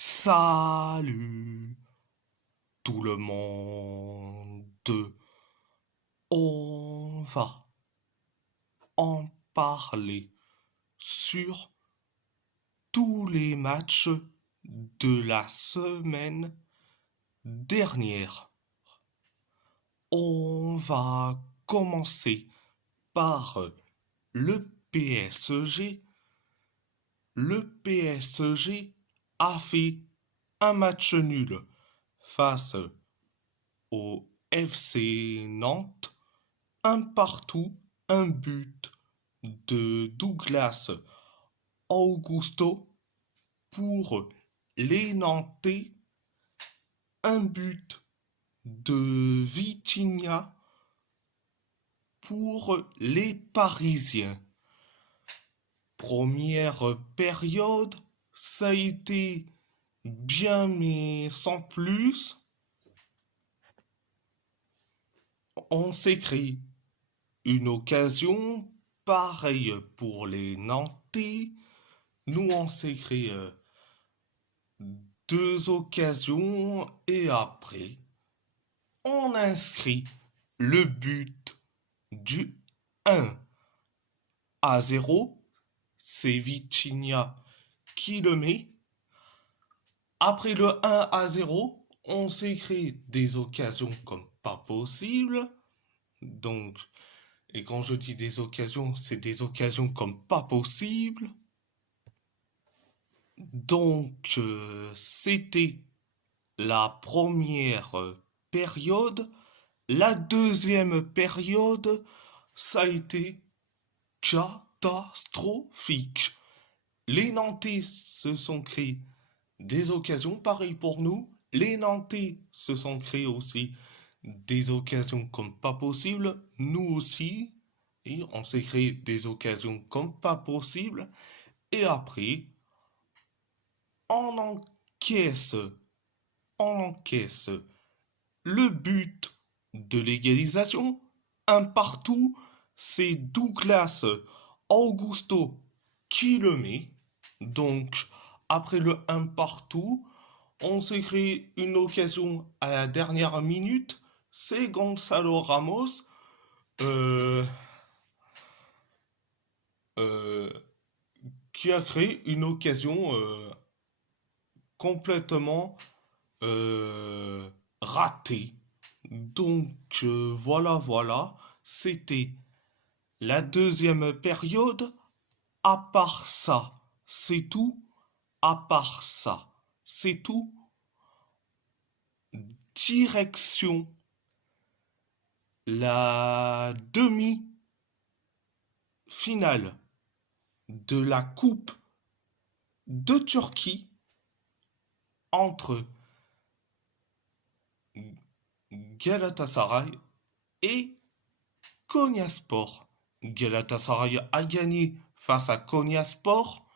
Salut tout le monde. On va en parler sur tous les matchs de la semaine dernière. On va commencer par le PSG. Le PSG a fait un match nul face au FC Nantes, un partout, un but de Douglas Augusto pour les Nantais, un but de Vitinha pour les Parisiens. Première période, ça a été bien mais sans plus. On s'est créé une occasion, pareil pour les Nantais. Nous, on s'est créé deux occasions et après, on inscrit le but du 1-0. C'est Vitinha qui le met. Après le 1-0, on s'est créé des occasions comme pas possible. Donc, et quand je dis des occasions, c'est des occasions comme pas possible. Donc, c'était la première période. La deuxième période, ça a été catastrophique. Les Nantais se sont créés des occasions, pareil pour nous. Les Nantais se sont créés aussi des occasions comme pas possible. Nous aussi. Et on s'est créé des occasions comme pas possible. Et après, on encaisse, on encaisse le but de l'égalisation. Un partout, c'est Douglas Augusto qui le met. Donc, après le un partout, on s'est créé une occasion à la dernière minute. C'est Gonzalo Ramos euh, euh, qui a créé une occasion complètement ratée. Donc voilà, c'était la deuxième période. À part ça, c'est tout. À part ça, c'est tout. Direction la demi-finale de la Coupe de Turquie entre Galatasaray et Konyaspor. Galatasaray a gagné face à Konyaspor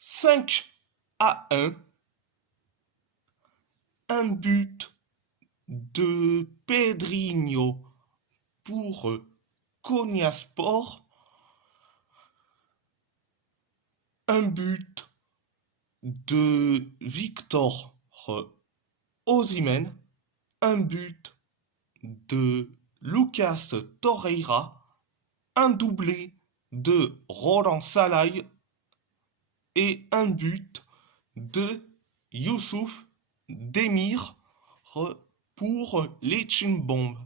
5-1. Un but de Pedrinho pour Konyaspor. Un but de Victor Osimhen. Un but de Lucas Torreira. Un doublé de Roland Salai et un but de Youssouf Demir pour les Chimbomb.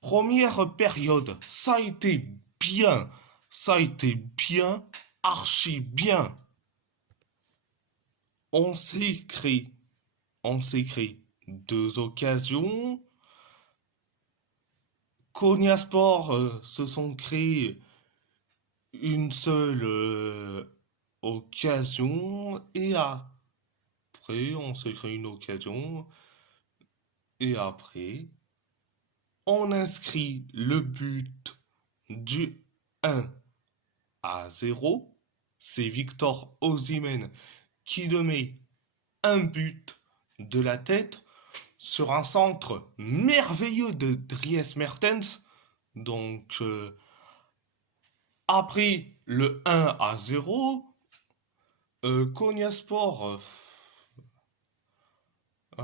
Première période, ça a été bien, archi bien. On s'est créé deux occasions. Konyaspor se sont créés une seule occasion et après on s'est créé une occasion et après on inscrit le but du 1-0. C'est Victor Osimhen qui le met un but de la tête sur un centre merveilleux de Dries Mertens. Donc après le 1-0. Konya Sport,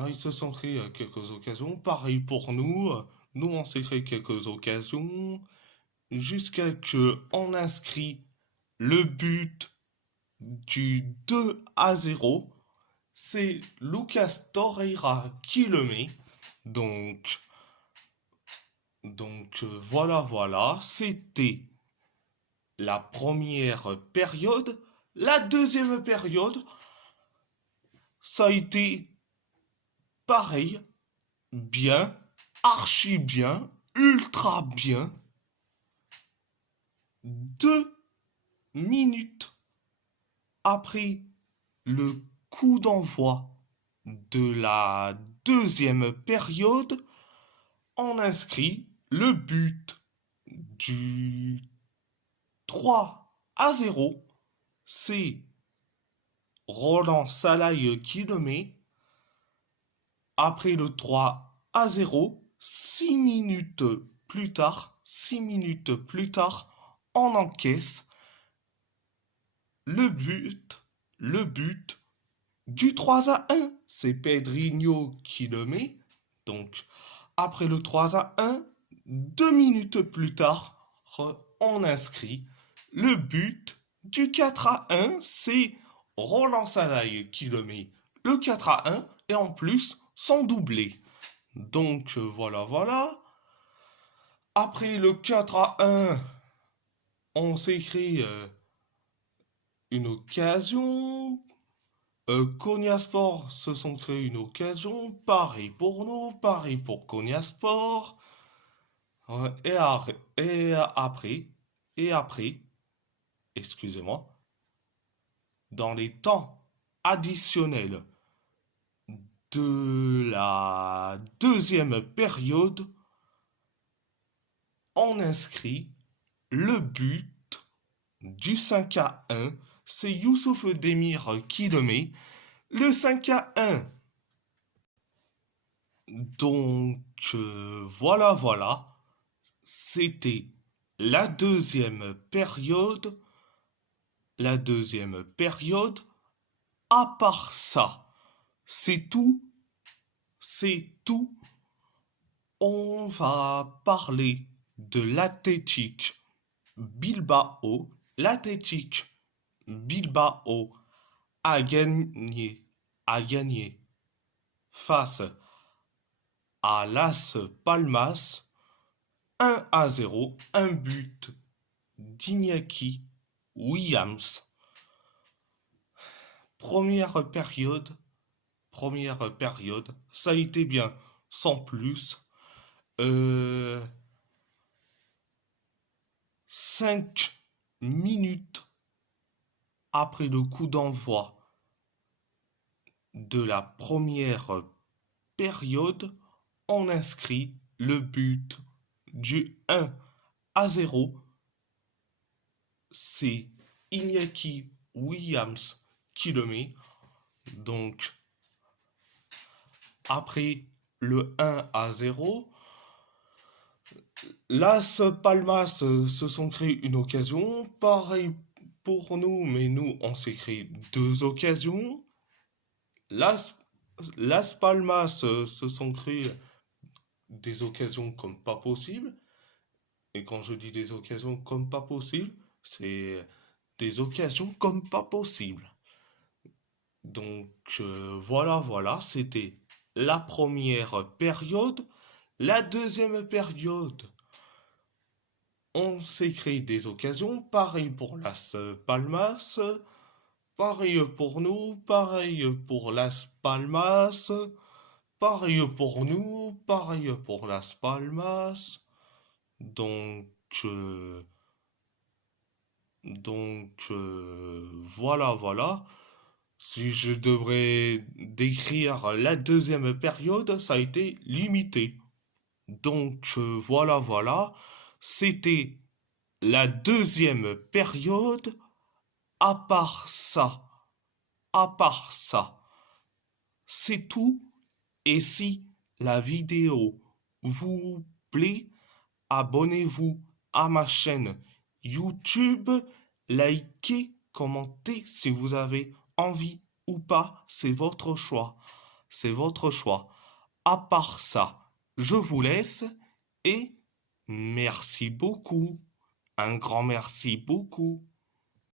ils se sont créés quelques occasions. Pareil pour nous. Nous, on s'est créé quelques occasions. Jusqu'à que on inscrit le but du 2-0. C'est Lucas Torreira qui le met. Donc, voilà. C'était la première période. La deuxième période, ça a été pareil, bien, archi bien, ultra bien. 2 minutes après le coup d'envoi de la deuxième période, on inscrit le but du 3-0. C'est Roland Salaï qui le met. Après le 3-0, 6 minutes plus tard, on encaisse le but du 3-1. C'est Pedrinho qui le met. Donc, après le 3-1, 2 minutes plus tard, on inscrit le but du 4-1. C'est Roland Salaï qui le met. Le 4-1 et en plus son doublé. Donc voilà. Après le 4-1, on s'est créé une occasion. Konya Sport se sont créés une occasion. Pareil pour nous, pareil pour Konya Sport. Et après, excusez-moi, dans les temps additionnels de la deuxième période, on inscrit le but du 5-1. C'est Youssouf Demir qui le met. Le 5-1. Donc voilà. C'était la deuxième période. La deuxième période. À part ça, c'est tout. C'est tout. On va parler de l'Athletic Bilbao. L'Athletic Bilbao a gagné face à Las Palmas 1-0, un but d'Iñaki Williams. Première période, ça a été bien, sans plus. 5 minutes après le coup d'envoi de la première période, on inscrit le but du 1-0. C'est Iñaki Williams qui le met. Donc, après le 1-0, Las Palmas se sont créés une occasion. Pareil pour nous, mais nous, on s'est créé 2 occasions. Las Palmas se sont créés des occasions comme pas possible. Et quand je dis des occasions comme pas possible, c'est des occasions comme pas possible. Donc voilà, c'était la première période. La deuxième période, on s'est créé des occasions. Pareil pour Las Palmas. Pareil pour nous. Pareil pour Las Palmas. Pareil pour nous. Pareil pour Las Palmas. Donc, voilà. Si je devrais décrire la deuxième période, ça a été limité. Donc, voilà. C'était la deuxième période. À part ça, c'est tout. Et si la vidéo vous plaît, abonnez-vous à ma chaîne YouTube, likez, commentez si vous avez envie ou pas, c'est votre choix. C'est votre choix. À part ça, je vous laisse et merci beaucoup. Un grand merci beaucoup.